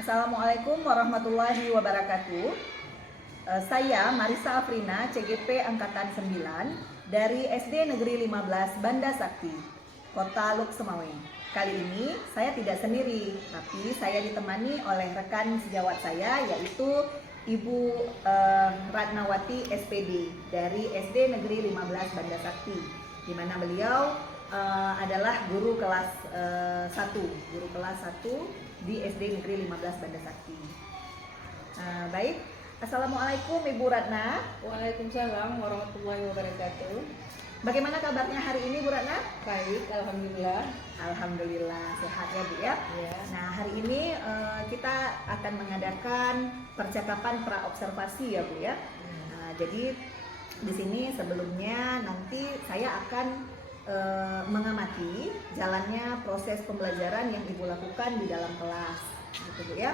Assalamualaikum warahmatullahi wabarakatuh. Saya Marisa Afrina, CGP Angkatan 9 dari SD Negeri 15 Banda Sakti, Kota Luk Semawe. Kali ini saya tidak sendiri, tapi saya ditemani oleh rekan sejawat saya, yaitu Ibu Ratnawati SPD dari SD Negeri 15 Banda Sakti, di mana beliau adalah guru kelas 1 di SD Negeri 15 Banda Sakti. Baik, Assalamualaikum Ibu Ratna. Waalaikumsalam warahmatullahi wabarakatuh. Bagaimana kabarnya hari ini Bu Ratna? Baik, alhamdulillah. Alhamdulillah sehat ya Bu ya. Ya. Nah hari ini kita akan mengadakan percakapan praobservasi ya Bu ya. Nah, jadi di sini sebelumnya nanti saya akan mengamati jalannya proses pembelajaran yang Ibu lakukan di dalam kelas, gitu Bu ya.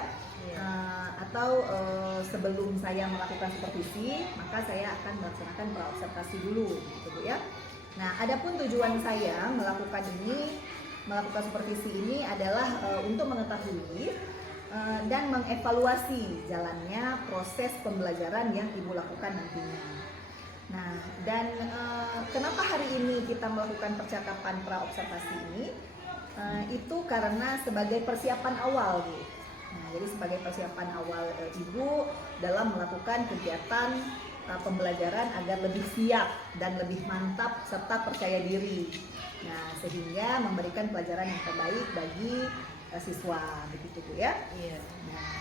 Atau sebelum saya melakukan supervisi, maka saya akan melaksanakan praobservasi dulu, gitu Bu ya. Nah, adapun tujuan saya melakukan supervisi ini adalah untuk mengetahui dan mengevaluasi jalannya proses pembelajaran yang Ibu lakukan nantinya. Nah, dan kenapa hari ini kita melakukan percakapan praobservasi ini? Itu karena sebagai persiapan awal, Bu. Nah, jadi sebagai persiapan awal Ibu dalam melakukan kegiatan pembelajaran agar lebih siap dan lebih mantap serta percaya diri. Nah, sehingga memberikan pelajaran yang terbaik bagi siswa, begitu Bu ya. Iya. Nah,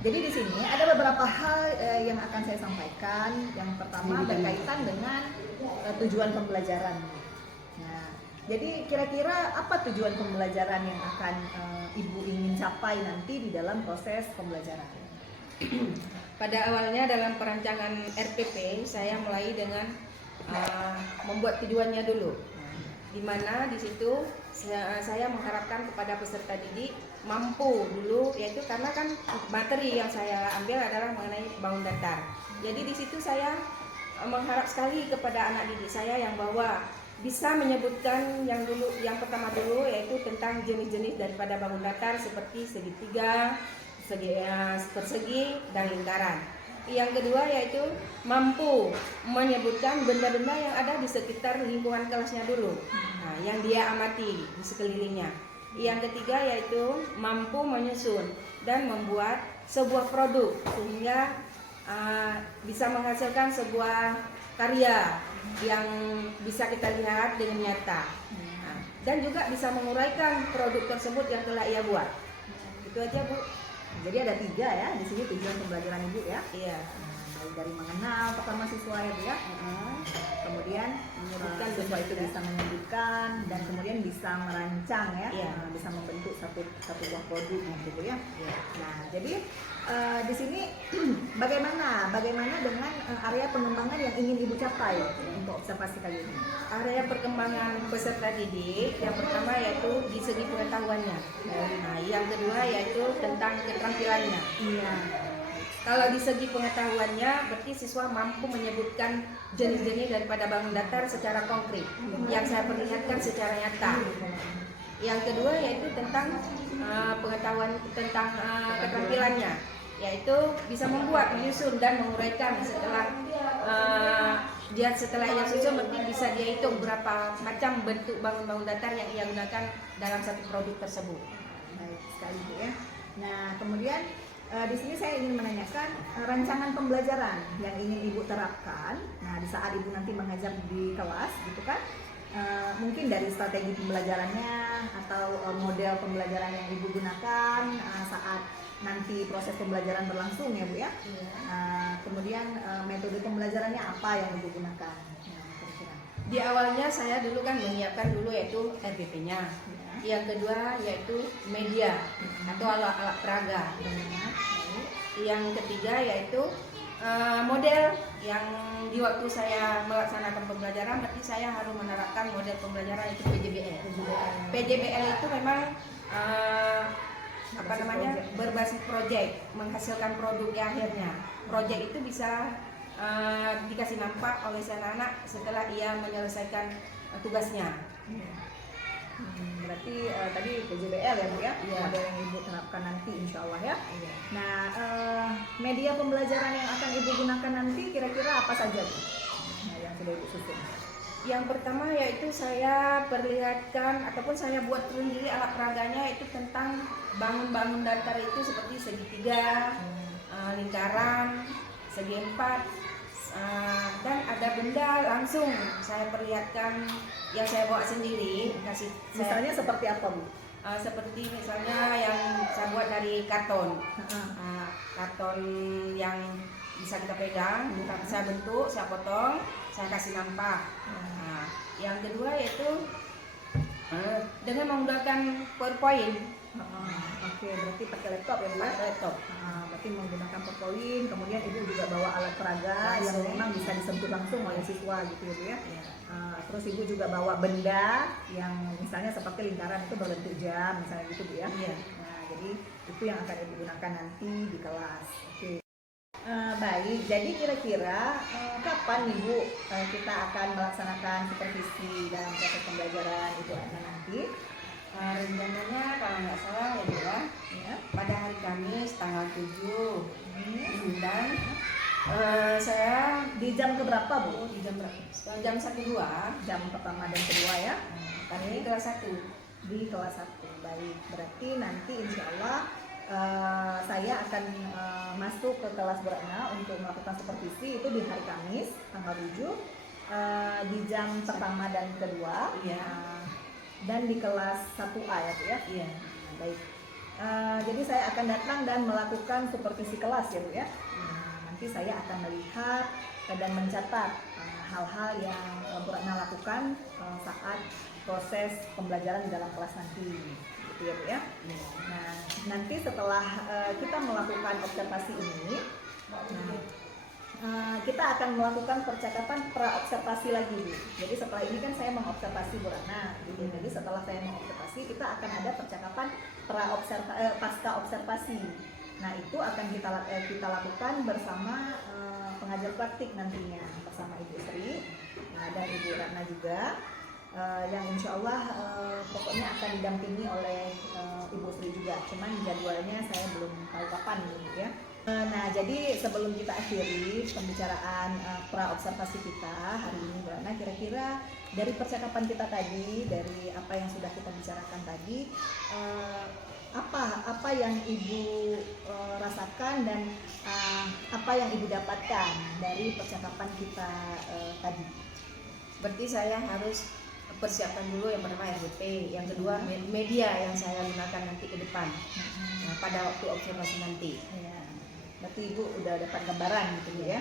jadi di sini ada beberapa hal yang akan saya sampaikan. Yang pertama berkaitan dengan tujuan pembelajaran. Nah, jadi kira-kira apa tujuan pembelajaran yang akan Ibu ingin capai nanti di dalam proses pembelajaran? Pada awalnya dalam perancangan RPP saya mulai dengan membuat tujuannya dulu. Di mana di situ saya mengharapkan kepada peserta didik mampu dulu, yaitu karena kan materi yang saya ambil adalah mengenai bangun datar. Jadi di situ saya mengharap sekali kepada anak didik saya yang bahwa bisa menyebutkan yang pertama dulu, yaitu tentang jenis-jenis daripada bangun datar seperti segitiga, persegi dan lingkaran. Yang kedua yaitu mampu menyebutkan benda-benda yang ada di sekitar lingkungan kelasnya dulu, yang dia amati di sekelilingnya. Yang ketiga yaitu mampu menyusun dan membuat sebuah produk sehingga bisa menghasilkan sebuah karya yang bisa kita lihat dengan nyata, dan juga bisa menguraikan produk tersebut yang telah ia buat. Itu aja Bu. Jadi ada 3 ya di sini tujuan pembelajaran Ibu ya. Iya. Mulai dari mengenal pertama siswa ya Bu ya. Kemudian Menyebutkan siswa itu bisa menyebutkan dan kemudian bisa merancang ya. Iya. Bisa membentuk satu buah produk gitu Bu ya. Iya. Nah, jadi di sini bagaimana dengan area pengembangan yang ingin Ibu capai untuk observasi kali ini? Area perkembangan peserta didik yang pertama yaitu di segi pengetahuannya. Nah, yang kedua yaitu tentang keterampilannya. Iya. Kalau di segi pengetahuannya berarti siswa mampu menyebutkan jenis-jenis daripada bangun datar secara konkret yang saya perlihatkan secara nyata. Yang kedua yaitu tentang pengetahuan tentang keterampilannya, yaitu bisa membuat, menyusun dan menguraikan setelah ia susun berarti bisa dia hitung berapa macam bentuk bangun-bangun datar yang ia gunakan dalam satu produk tersebut. Baik sekali Bu ya. Nah, kemudian di sini saya ingin menanyakan rancangan pembelajaran yang ingin Ibu terapkan. Nah, di saat Ibu nanti mengajar di kelas gitu kan. Mungkin dari strategi pembelajarannya atau model pembelajaran yang Ibu gunakan saat nanti proses pembelajaran berlangsung ya Bu ya. Kemudian metode pembelajarannya apa yang Ibu gunakan? Kira-kira. Di awalnya saya dulu kan menyiapkan dulu yaitu RPP-nya. Yang kedua yaitu media atau alat peraga. Yang ketiga yaitu model yang di waktu saya melaksanakan pembelajaran berarti saya harus menerapkan model pembelajaran itu PJBL. PJBL itu memang berbasis proyek, menghasilkan produk akhirnya. Proyek itu bisa dikasih nampak oleh si anak-anak setelah ia menyelesaikan tugasnya. Berarti tadi PJBL ya Bu ya, Iya. model yang Ibu terapkan nanti insya Allah ya. Iya. Nah, media pembelajaran yang akan Ibu gunakan nanti kira-kira apa saja Bu? Nah, yang sudah Ibu susun. Yang pertama yaitu saya perlihatkan ataupun saya buat sendiri alat peraganya itu tentang bangun-bangun datar itu seperti segitiga, lingkaran, segi empat, dan ada benda langsung saya perlihatkan yang saya bawa sendiri. Misalnya seperti apa Bu? Seperti misalnya yang saya buat dari karton, karton yang bisa kita pegang, saya bentuk, saya potong, saya kasih nampak. Yang kedua yaitu dengan menggunakan PowerPoint. Oke, berarti pakai laptop ya Bu? Pakai laptop. Berarti menggunakan PowerPoint, kemudian Ibu juga bawa alat peraga yang memang bisa disentuh langsung oleh siswa gitu ya Bu ya. Terus Ibu juga bawa benda yang misalnya seperti lingkaran itu berbentuk jam misalnya gitu Bu ya. Iya. Nah, jadi itu yang akan Ibu gunakan nanti di kelas. Oke. Baik, jadi kira-kira kapan Ibu kita akan melaksanakan supervisi dalam proses pembelajaran Ibu Ratna nanti? Rencananya kalau nggak salah ya Bu ya, pada hari Kamis tanggal 7 dan saya Di jam keberapa Bu? di jam berapa? Jam 1-2 Jam pertama dan kedua ya? tadi kelas 1. Di kelas 1. Baik, berarti nanti insya Allah saya akan masuk ke kelas Bu Ratna untuk melakukan supervisi itu di hari Kamis tanggal 7 di jam pertama dan kedua. Iya. Dan di kelas 1A ya Bu ya? Iya. Baik. Jadi saya akan datang dan melakukan supervisi kelas ya Bu ya. Nanti saya akan melihat dan mencatat hal-hal yang Bu Ratna lakukan saat proses pembelajaran di dalam kelas nanti, gitu ya Bu ya. Nah, nanti setelah kita melakukan observasi ini, kita akan melakukan percakapan pra-observasi lagi Bu. Jadi setelah ini kan saya mengobservasi Bu Ratna, gitu. Jadi setelah saya mengobservasi, kita akan ada percakapan pasca observasi. Nah, itu akan kita lakukan bersama pengajar praktik nantinya bersama Ibu Sri dan Ibu Ratna juga, yang insya Allah pokoknya akan didampingi oleh Ibu Sri juga. Cuman jadwalnya saya belum tahu kapan gitu ya. Nah, jadi sebelum kita akhiri pembicaraan pra-observasi kita hari ini, Bu Ratna, kira-kira dari percakapan kita tadi, dari apa yang sudah kita bicarakan tadi, apa yang Ibu rasakan dan apa yang Ibu dapatkan dari percakapan kita tadi? Berarti saya harus persiapkan dulu yang pertama RPP, yang kedua media yang saya gunakan nanti ke depan pada waktu observasi nanti. Ya, berarti Ibu udah dapat gambaran gitu Bu ya.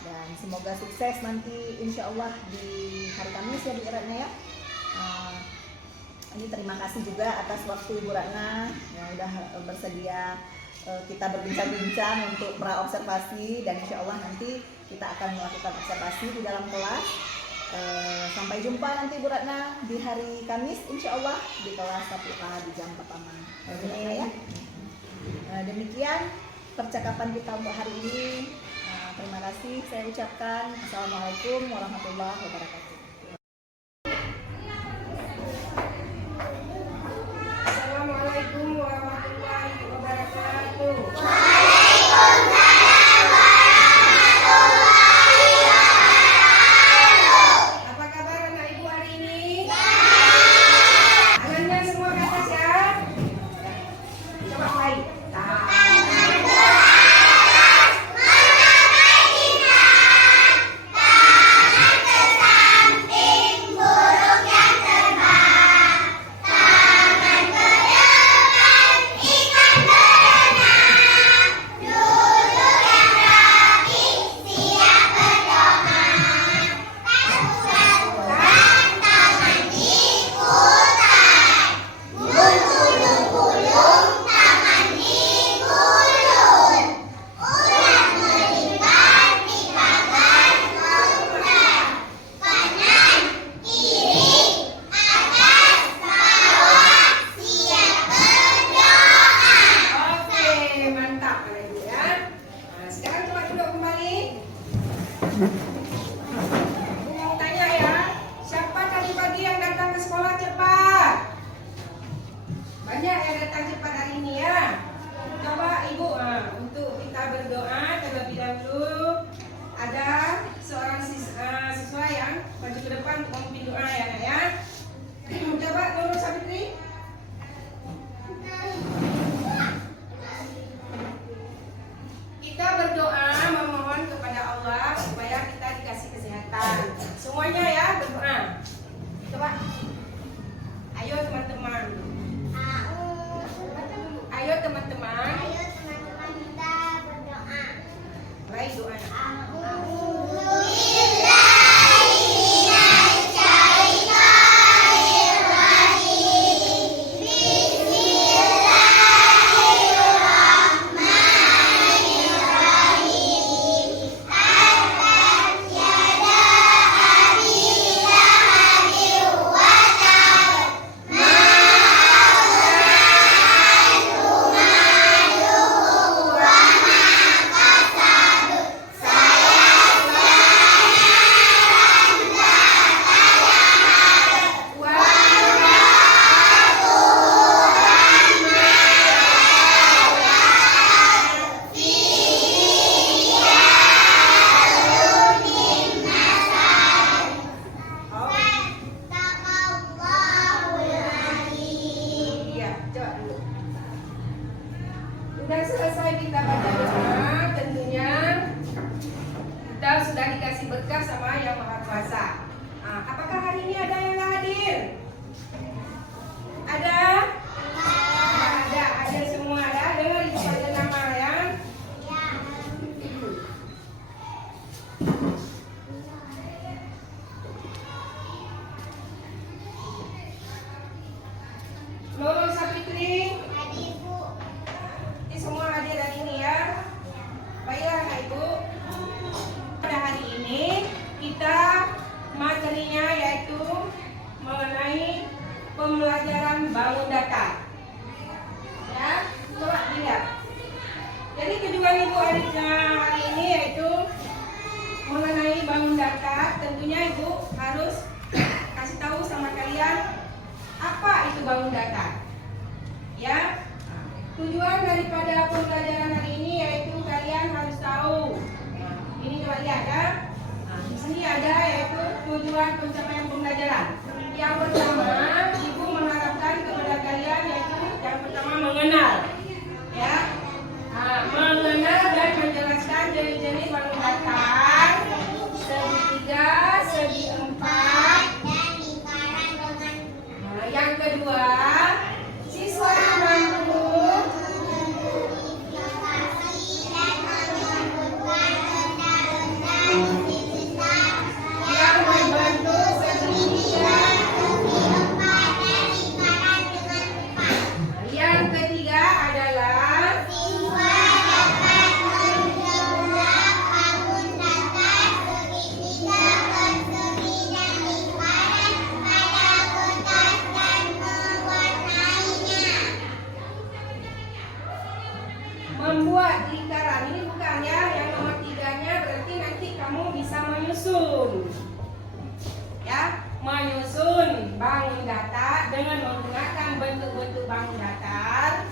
Dan semoga sukses nanti insya Allah di hari Kamis ya Bu Ratna ya. Ini terima kasih juga atas waktu Ibu Ratna yang udah bersedia kita berbincang-bincang untuk pra-observasi, dan insya Allah nanti kita akan melakukan observasi di dalam kelas. Sampai jumpa nanti Bu Ratna di hari Kamis insya Allah di kelas 1A di jam pertama. Ya. Demikian percakapan kita untuk hari ini. Terima kasih saya ucapkan. Assalamualaikum warahmatullahi wabarakatuh. Assalamualaikum warahmatullahi wabarakatuh. Apa kabar anak ibu hari ini? Tangannya semua ke atas ya. Coba baik. maju ke depan untuk memimpin doa ya nak ya. Coba Nurul Sabitri. Kita berdoa memohon kepada Allah supaya kita dikasih kesehatan. Semuanya ya berdoa. Coba. Ayo teman-teman. Ayo teman-teman. Kita berdoa. Baik doa. Sudah selesai kita baca doa, tentunya kita sudah dikasih berkah sama Yang Maha Kuasa. Nah, apakah hari ini ada yang nggak hadir? Ada? Ada semua ya. Dengar itu saja nama ya. Nurul Sabitri. Semua hadir hari ini ya. Baiklah Ibu. Pada hari ini kita materinya yaitu mengenai pembelajaran bangun datar. Ya, coba lihat. Jadi tujuan Ibu hari ini yaitu mengenai bangun datar. Tentunya Ibu harus kasih tahu sama kalian apa itu bangun datar. Ya. Tujuan daripada pembelajaran hari ini yaitu kalian harus tahu. Ini coba lihat ya. Di sini ada yaitu tujuan pencapaian pembelajaran. Yang pertama, Ibu mengharapkan kepada kalian yaitu yang pertama mengenal, ya, mengenal dan menjelaskan jenis-jenis bangun datar, segi 3, segi 4, Dan lingkaran dengan yang kedua, siswa mampu. Yang ketiga adalah siswa dapat mencoba bangun datar segitiga persegi dan lingkaran pada kertas dan mewarnainya. membuat lingkaran. Ini bukan ya, yang nomor 3-nya berarti nanti kamu bisa menyusun. Ya, menyusun bangun datar dengan menggunakan bentuk-bentuk bangun datar.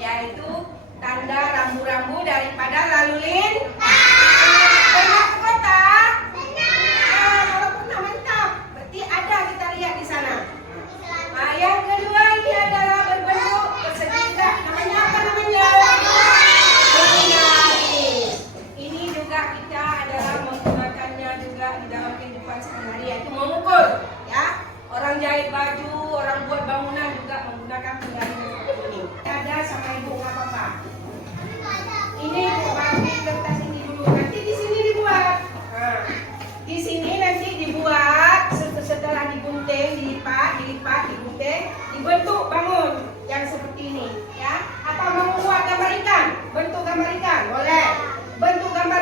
Yaitu tanda rambu-rambu daripada lalu lintas. Pernah ke kota? Kalau pernah mantap. Berarti ada kita lihat di sana. Nah, yang kedua ini adalah berbentuk persegi. Namanya apa namanya? Bergaris. Ini juga kita adalah menggunakannya juga di dalam kehidupan sehari-hari, yaitu mengukur. Ya, orang jahit baju, orang buat bangunan juga menggunakan penggaris seperti ini. Ada sama ibu nggak apa-apa. Ini bagi kertas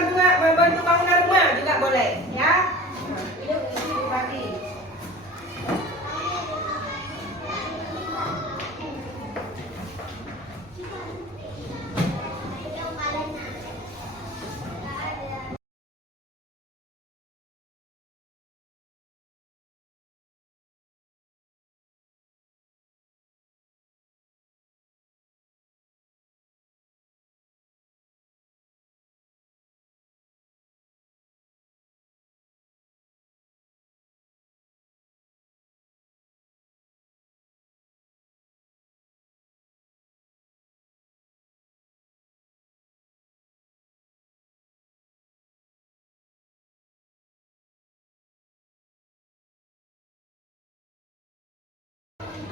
membantu bangunan rumah juga boleh, ya. Nah, ini Bupati.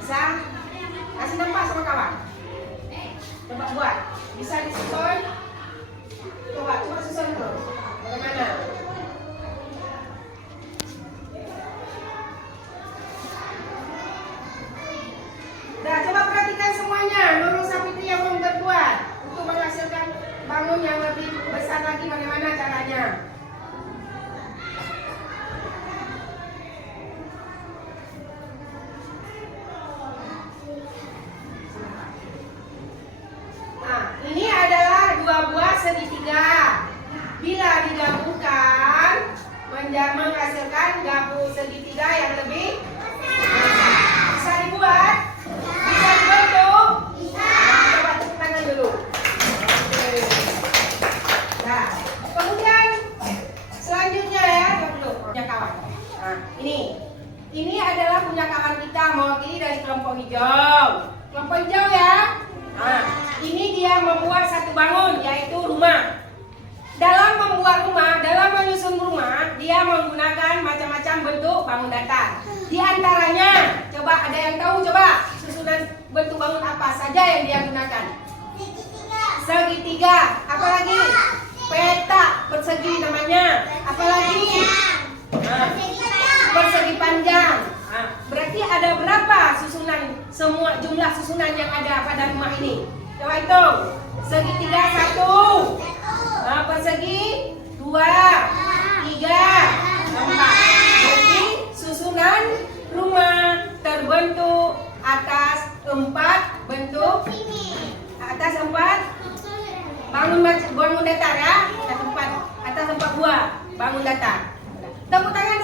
Bisa kasih nampak sama kawan. Coba buat. Bisa disusun. Coba susun dulu. Bagaimana? Nah, coba perhatikan semuanya. Nurul Sapitri yang mau berbuat untuk menghasilkan bangun yang lebih besar lagi. Bagaimana caranya? Nah, ini adalah dua buah segitiga. Bila digabungkan, menghasilkan gabung segitiga yang lebih bisa dibuat, bisa dibentuk. Coba tepuk tangan dulu. Oke. Nah, kemudian selanjutnya ya, dulu punya kawan. Nah, ini adalah punya kawan kita mewakili dari kelompok hijau. Kelompok hijau ya. Nah, ini dia membuat satu bangun, yaitu rumah. Dalam membuat rumah, dalam menyusun rumah, dia menggunakan macam-macam bentuk bangun datar. Di antaranya, coba ada yang tahu coba susunan bentuk bangun apa saja yang dia gunakan? Segitiga. Apalagi? Petak persegi namanya. Apalagi? Nah, persegi panjang. Nah, berarti ada berapa susunan, semua jumlah susunan yang ada pada rumah ini? Coba hitung. Segitiga 1, persegi 2, 3, 4. Jadi susunan rumah terbentuk atas 4 bentuk, atas 4 bangun datar ya, atas 4 buah bangun datar. Tepuk tangan